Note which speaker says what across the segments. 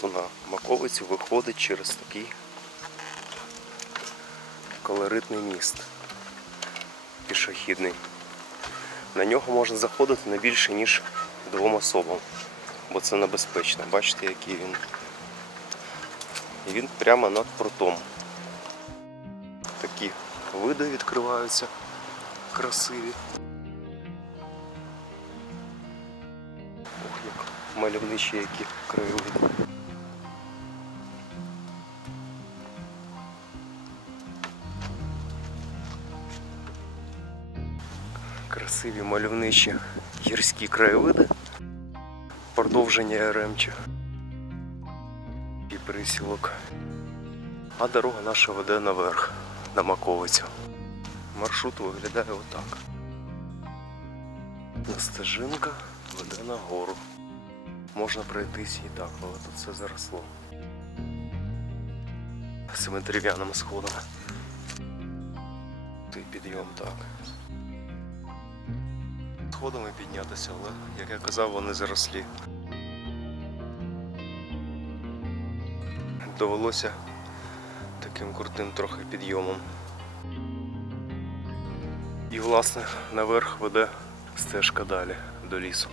Speaker 1: звернуто на виходить через такий колоритний міст пішохідний. На нього можна заходити не більше, ніж двом особам, бо це небезпечно. Бачите, який він. І він прямо над прутом. Такі види відкриваються красиві. Ох, як мальовничі які краєвиди. Красиві мальовничі гірські краєвиди. Продовження Яремча і присілок. А дорога наша веде наверх, на Маковицю. Маршрут виглядає отак. Стежинка веде нагору. Можна пройтись і так, але тут все заросло. Цими дерев'яними сходами. Ти підйом так. Сходами піднятися, але, як я казав, вони зарослі. Довелося таким крутим трохи підйомом. І власне наверх веде стежка далі до лісу.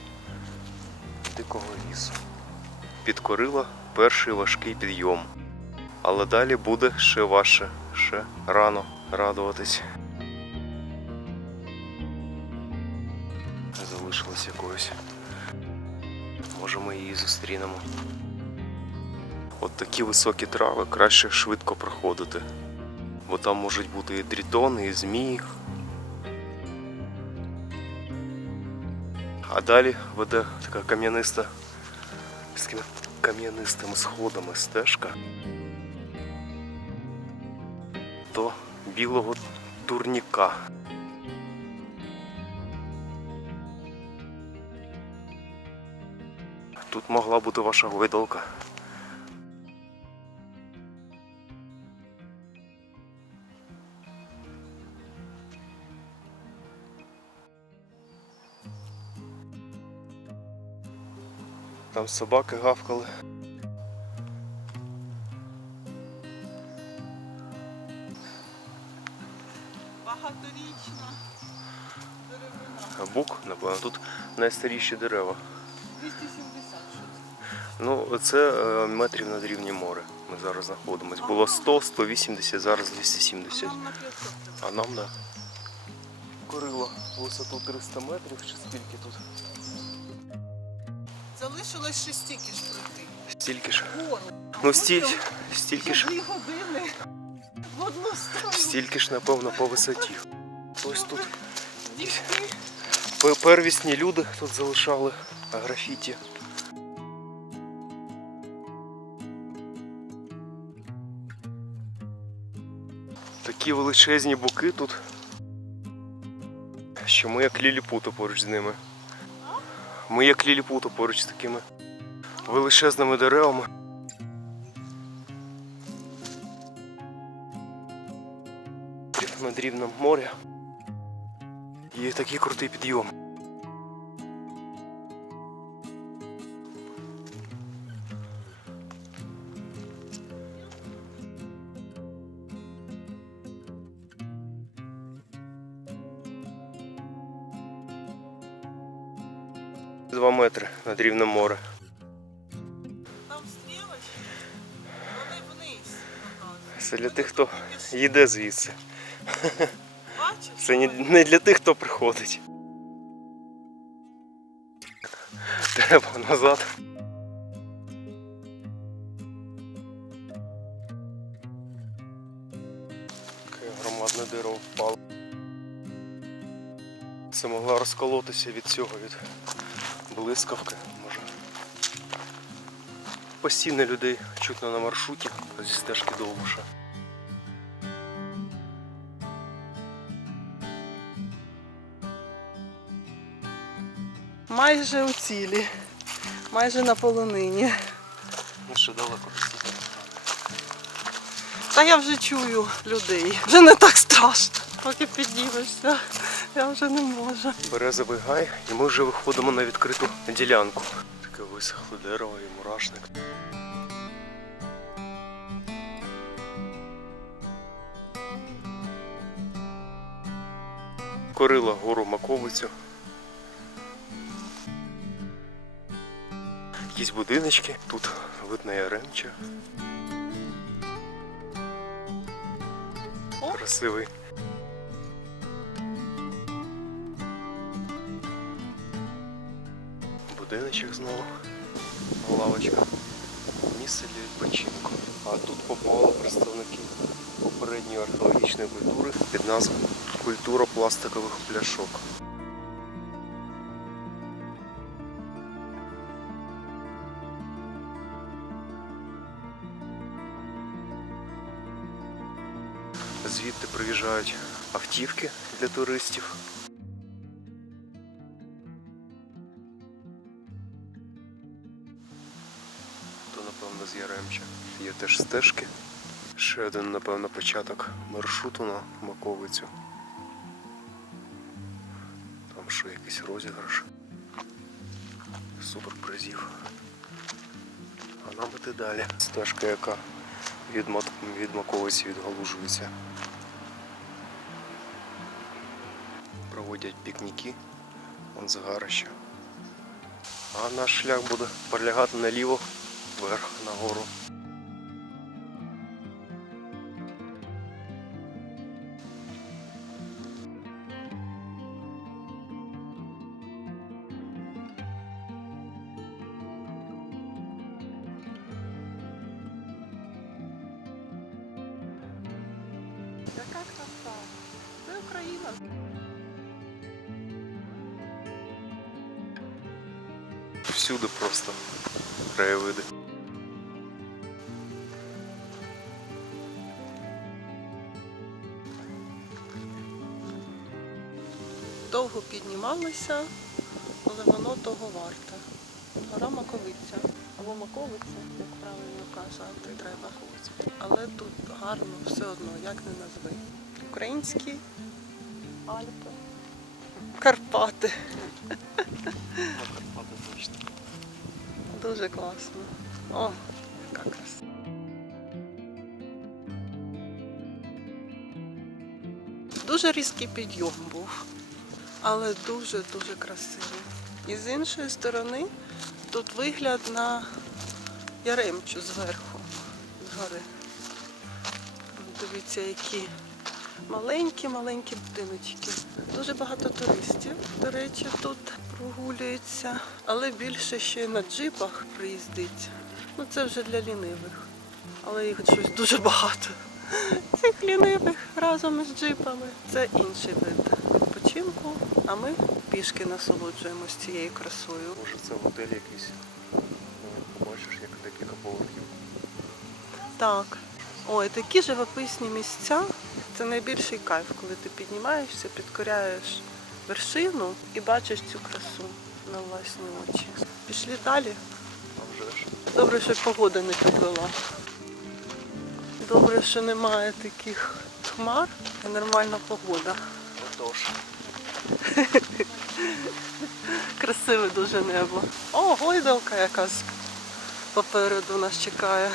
Speaker 1: Дикого лісу. Підкорила перший важкий підйом. Але далі буде ще важче, ще рано радуватись. Залишилось якоюсь. Може ми її зустрінемо. От такі високі трави краще швидко проходити. Бо там можуть бути і дрітони, і змії. А далі веде така кам'яниста з кам'янистими сходами стежка до білого турніка. Тут могла бути ваша гойдалка. Там собаки гавкали.
Speaker 2: Багаторічна деревина.
Speaker 1: Бук, напевно, тут найстаріші дерева.
Speaker 2: 270 щось.
Speaker 1: Ну, це е, метрів над рівнем моря. Ми зараз знаходимось. Було 100, 180, зараз 270.
Speaker 2: Нам на 500 треба.
Speaker 1: А нам да. Корило висоту 300 метрів чи скільки тут?
Speaker 2: Залишилось ще стільки ж пройти.
Speaker 1: Стільки ж. Ну стіль, стільки ж.
Speaker 2: Дві години в одну сторону.
Speaker 1: Стільки ж, напевно, по висоті. Ось тут первісні люди тут залишали графіті. Такі величезні буки тут, що ми як ліліпуто поруч з ними. Ми як ліліпуто поруч з такими величезними деревами. Над рівнем моря. І такий крутий підйом. Два метри над рівнем моря.
Speaker 2: Там стрілочки, вони вниз.
Speaker 1: Це для тих, хто їде звідси.
Speaker 2: Бачиш?
Speaker 1: Це не- не для тих, хто приходить. Треба назад. Таке громадне дерево впало. Це могла розколотися від цього, від блискавки, може. Постійно людей чутно на маршруті зі стежки Довбуша.
Speaker 2: Майже у цілі. Майже на полонині.
Speaker 1: Ну ще далеко.
Speaker 2: Та я вже чую людей. Вже не так страшно. Поки піднімешся, я вже не можу.
Speaker 1: Березовий гай, і ми вже виходимо на відкриту ділянку. Таке висохле дерево і мурашник. Корила гору Маковицю. Якісь будиночки, тут видно яремча. Красивий. Будиночок знову. Лавочка. Місце для відпочинку. А тут попали представники попередньої археологічної культури під назвою Культура пластикових пляшок. Звідти приїжджають автівки для туристів. Є теж стежки. Ще один, напевно, початок маршруту на Маковицю. Там що, якийсь розіграш. Супер призів. А нам іти далі. Стежка, яка від, від Маковиці відгалужується. Проводять пікніки. Вон згарища. А наш шлях буде пролягати наліво, вверх, нагору.
Speaker 2: Краса? Це Україна.
Speaker 1: Всюди просто краєвиди.
Speaker 2: Довго піднімалися, але воно того варте. Гора Маковиця. Або Маковиця, як правильно казати, треба. Але тут гарно все одно, як не назви. Українські Альпи. Карпати.
Speaker 1: Карпати точно.
Speaker 2: Дуже класно. О, яка краса. Дуже різкий підйом був, але дуже-дуже красивий. І з іншої сторони тут вигляд на Яремчу зверху, з гори. Дивіться, які маленькі-маленькі будиночки. Дуже багато туристів, до речі, тут прогулюються, але більше ще й на джипах приїздить. Ну це вже для лінивих. Але їх щось дуже багато. Цих лінивих разом із джипами. Це інший вид відпочинку, а ми пішки насолоджуємось цією красою.
Speaker 1: Може це готель якийсь. Ну, побачиш, як декілька поверхів.
Speaker 2: Так. Ой, такі живописні місця. Це найбільший кайф, коли ти піднімаєшся, підкоряєш вершину і бачиш цю красу на власні очі. Пішли далі.
Speaker 1: А вже ж.
Speaker 2: Добре, що погода не підвела. Добре, що немає таких хмар і нормальна погода.
Speaker 1: Отож.
Speaker 2: Красиве дуже небо. О, гойдалка якась попереду нас чекає.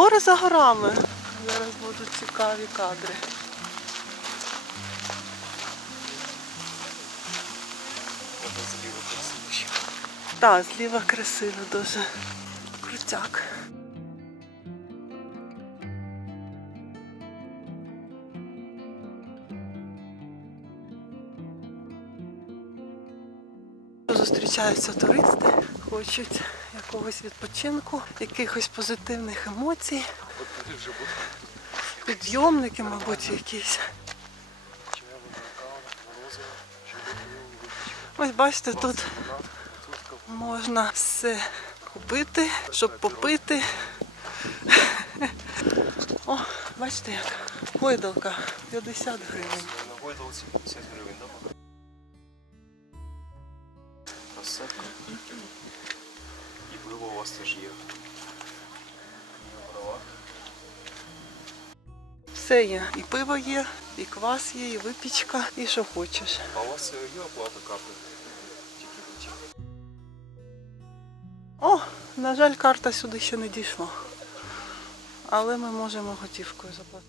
Speaker 2: Гори за горами. Зараз будуть цікаві кадри. Так, зліва красиво дуже. Крутяк. Зустрічаються туристи, хочуть якогось відпочинку, якихось позитивних емоцій. Підйомники, мабуть, якісь. Ось бачите, тут можна все купити, щоб попити. О, бачите як. Гойдалка 50 гривень.
Speaker 1: На гойдалці 50 гривень,
Speaker 2: Все є. І пиво є, і квас є, і випічка, і що хочеш.
Speaker 1: А у вас е, є оплата карти?
Speaker 2: О, на жаль, карта сюди ще не дійшла. Але ми можемо готівкою заплатити.